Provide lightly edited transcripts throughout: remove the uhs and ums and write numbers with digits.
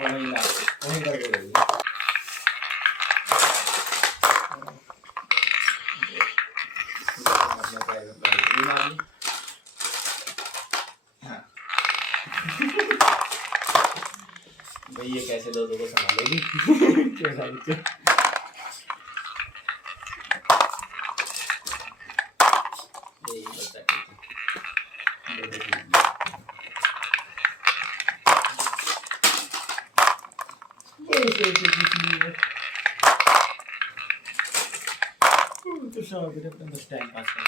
वहीं ला वहीं करके रहिए। अपना पैर पकड़ मारिए। हाँ भाई ये कैसे दो को संभालेगी। कैसा बच्चा यही बच्चा तो सब अपना बस टाइम पास कर।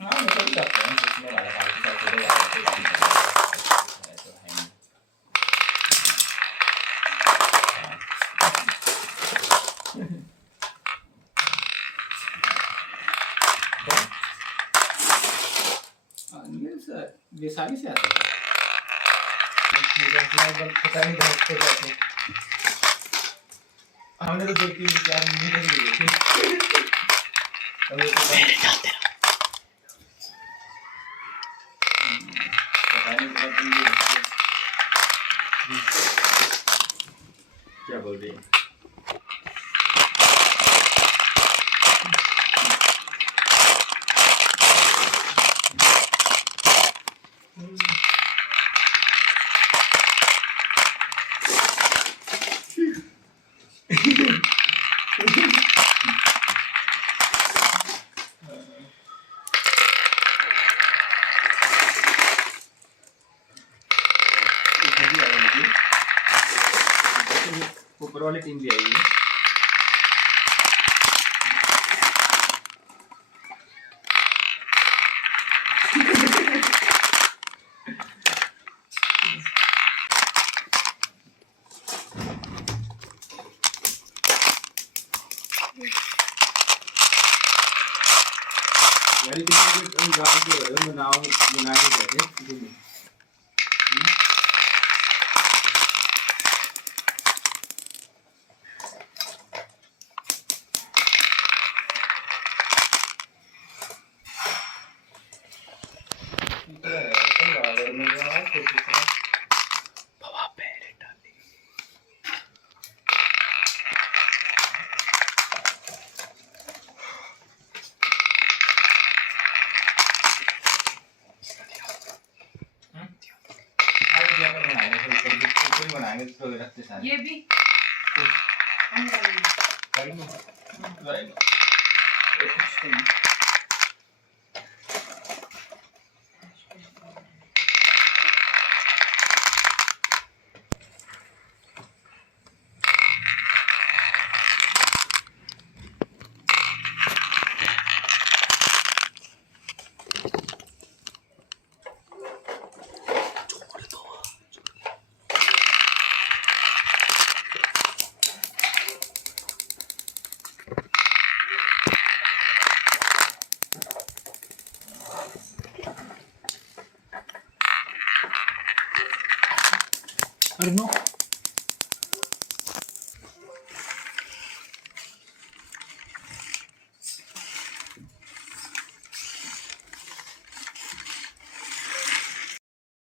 हाँ मैं तो करता हूँ इसमें वाला पार्टी का थोड़ा वाला तो है तो है नहीं। सर ये सारी से आते हैं। पता नहीं बहुत जाते हैं। हमने तो 2-3 4 महीने नहीं लिए थे। पता नहीं क्या बोल रही है। ऊपर वाली टीम भी आई है। यानी किसी गाँव के बनाए गए थे। बनाएंगे तो रखते सारे ये भी I don't know.